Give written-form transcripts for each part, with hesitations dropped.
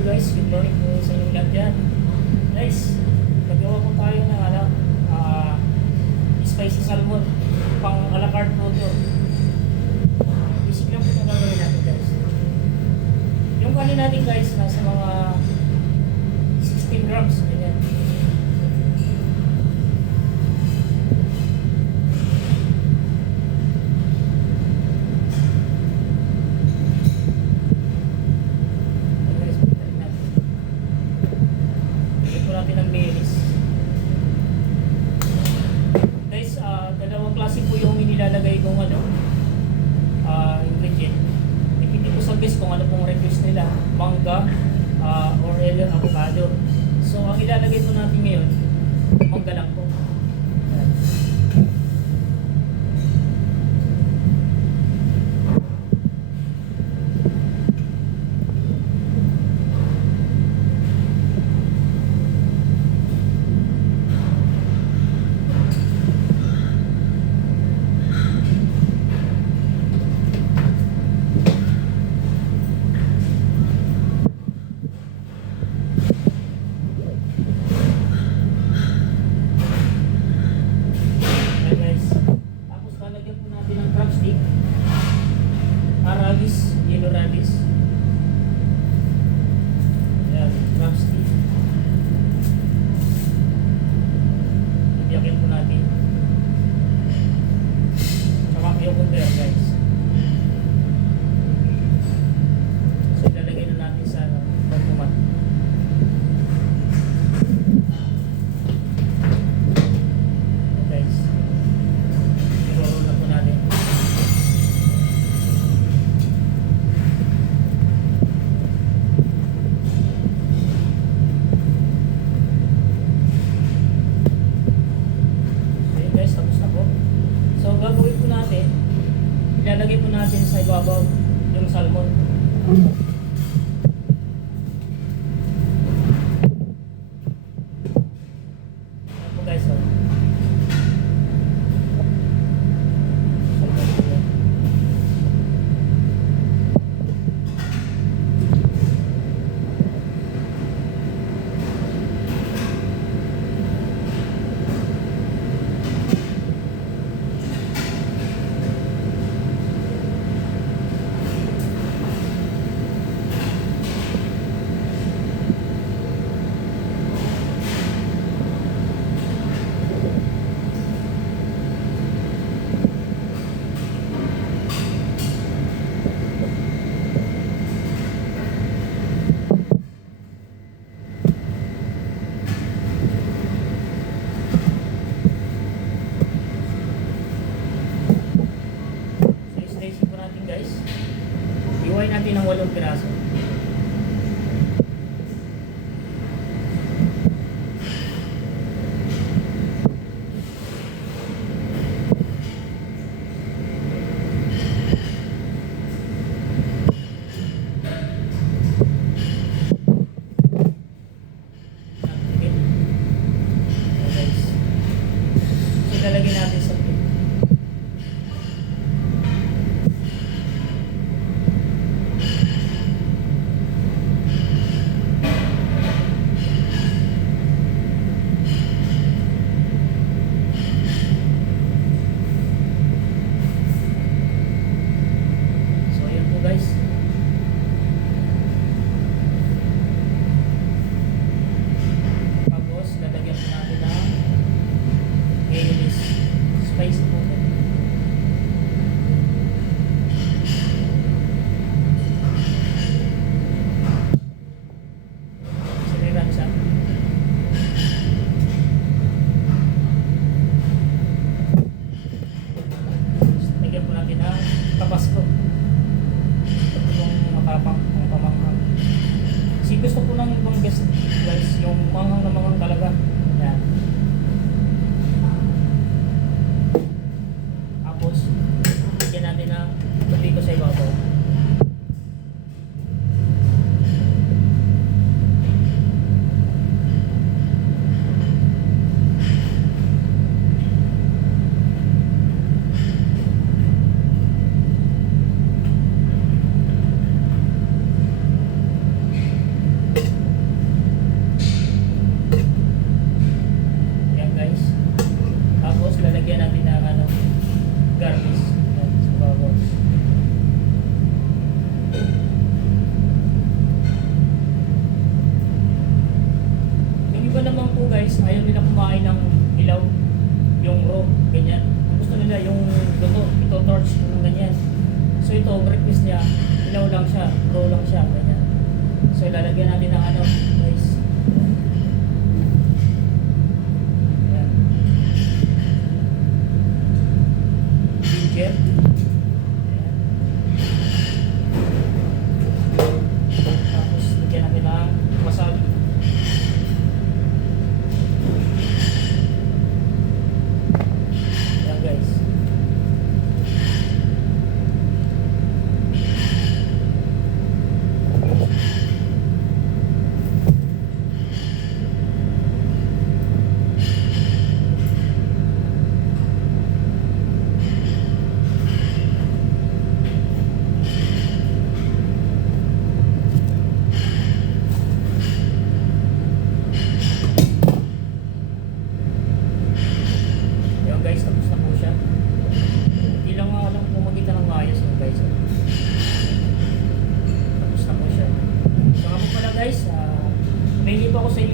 you guys. Good morning po sa inyong lahat yan. Guys, nagawa po tayo ng spicy salmon. Pang a la carte po ito. Basic lang po itong gagawin natin guys. Yung kanin natin guys, nasa mga 16 grams. Ganyan. Dalawang klase po yung inilalagay kong ingredient. Depende po sa base kung ano pong request nila, mangga or either avocado. So ang ilalagay po natin ngayon, mangga lang po. Ayan. Radish, yellow radish. Ayan, crab stick. Ibiyakin po natin. Saka cucumber guys. So ilalagay na natin sa tomat. Guys. I-roll na po natin. So gagawin po natin, ilalagay po natin sa ibabaw yung salmon. Ayan po guys, salmon po yan. Guys, iwain natin ng 8 piraso. So lalagyan natin sa plate. Guys, tapos lalagyan natin ng mayonnaise, spicy po. Siniran siya. Lagyan po natin ng tabasco. Kasi gusto po ng ibang guest guys, yung manghang na manghang talaga. Ayan. Tapos, bigyan natin ng tubig ko sa ibabaw.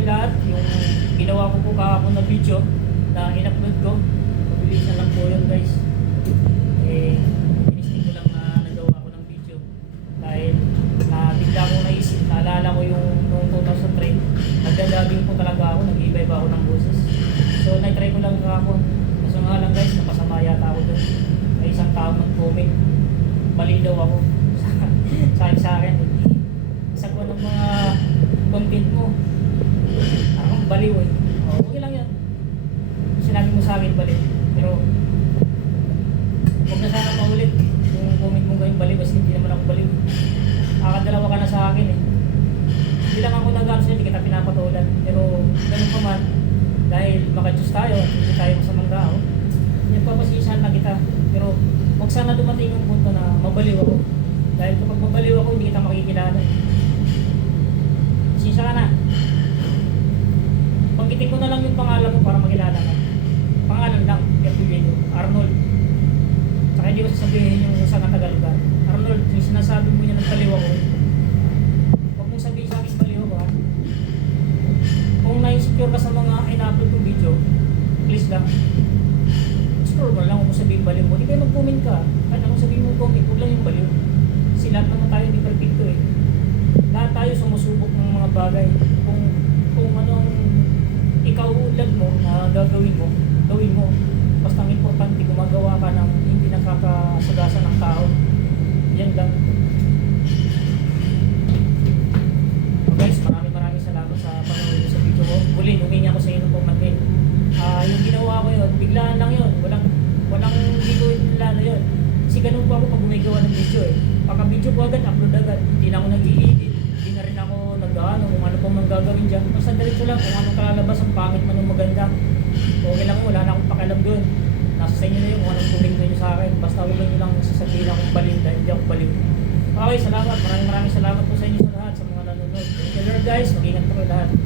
lahat. Yung ginawa ko po kahapon na video na in-upload ko. Mabilisan lang po yun guys. Eh, inisip ko lang na nagawa ko ng video. Dahil na bigla ko naisip, naalala ko yung noong 2003. Nagdadaging po talaga ako, nag-iiba-iba ako ng boses. So, na-try ko lang kahapon. Kaso nga lang guys, napasama yata ako doon. May isang tao mag-comment. Mali daw ako. sa akin. Isa ko ng mga content mo. Akong baliw eh. Okay lang yan. Sinabi mo sa akin baliw. Pero, huwag na sana maulit. Kung comment mo gawin baliw, kasi hindi naman ako baliw. Akadalawa ka na sa akin eh. Hindi lang ako nag-ano sa'yo, hindi kita pinapatulan. Pero, ganun pa man, dahil maka-Diyos tayo, hindi tayo masamang tao, nagpapasisahan na kita. Pero, huwag sana dumating yung punto na mabaliw ako. Dahil kapag mabaliw ako, hindi kita makikilala. Sisa ka na. Panggitin ko na lang yung pangalan mo para makilala ka. Pangalan lang, Epilio, Arnold. Saka hindi ko sasabihin yung isang Tagalog. Arnold, yung sinasabi mo niya ng baliw ako. Huwag mong sabihin sa akin baliw ako ha. Kung na-insecure ka sa mga in-upload kong video, please lang. Scroll mo lang, huwag mong sabihin baliw mo. Hindi kayo mag-comment ka. Kahit anong sabihin mo comment, huwag lang yung baliw. Kasi lahat naman tayo hindi perfecto eh. Lahat tayo sumusubok ng mga bagay. Kung anong ikaw ulag mo na gagawin mo, gawin mo. Basta ang importante, gumagawa ka ng hindi nakakasagasa ng tao. Yan lang. So guys, maraming salamat sa panonood sa video ko. Huli, humingi ako sa inyo ng pumatin. Yung ginawa ko yun, biglaan lang yun. Walang gagawin nila na yun. Kasi ganun po ako pag gumigawa ng video eh. Pagka-video ko agad, upload agad. Hindi na ako nag-i-edit. Hindi na rin ako nag-ano kung ano pa mang gagawin dyan. Basta diretso lang kung anong kalalabas, ang pangit man ng maganda. Okay lang, wala na akong pakialam doon. Nasa sa inyo na yun kung anong komento nyo sa akin. Basta huwag nyo lang sasabihin akong baliw dahil hindi ako baliw. Okay, salamat. Maraming salamat po sa inyo sa lahat, sa mga nanonood. Thank you Lord guys. Mag-ingat po kayo lahat.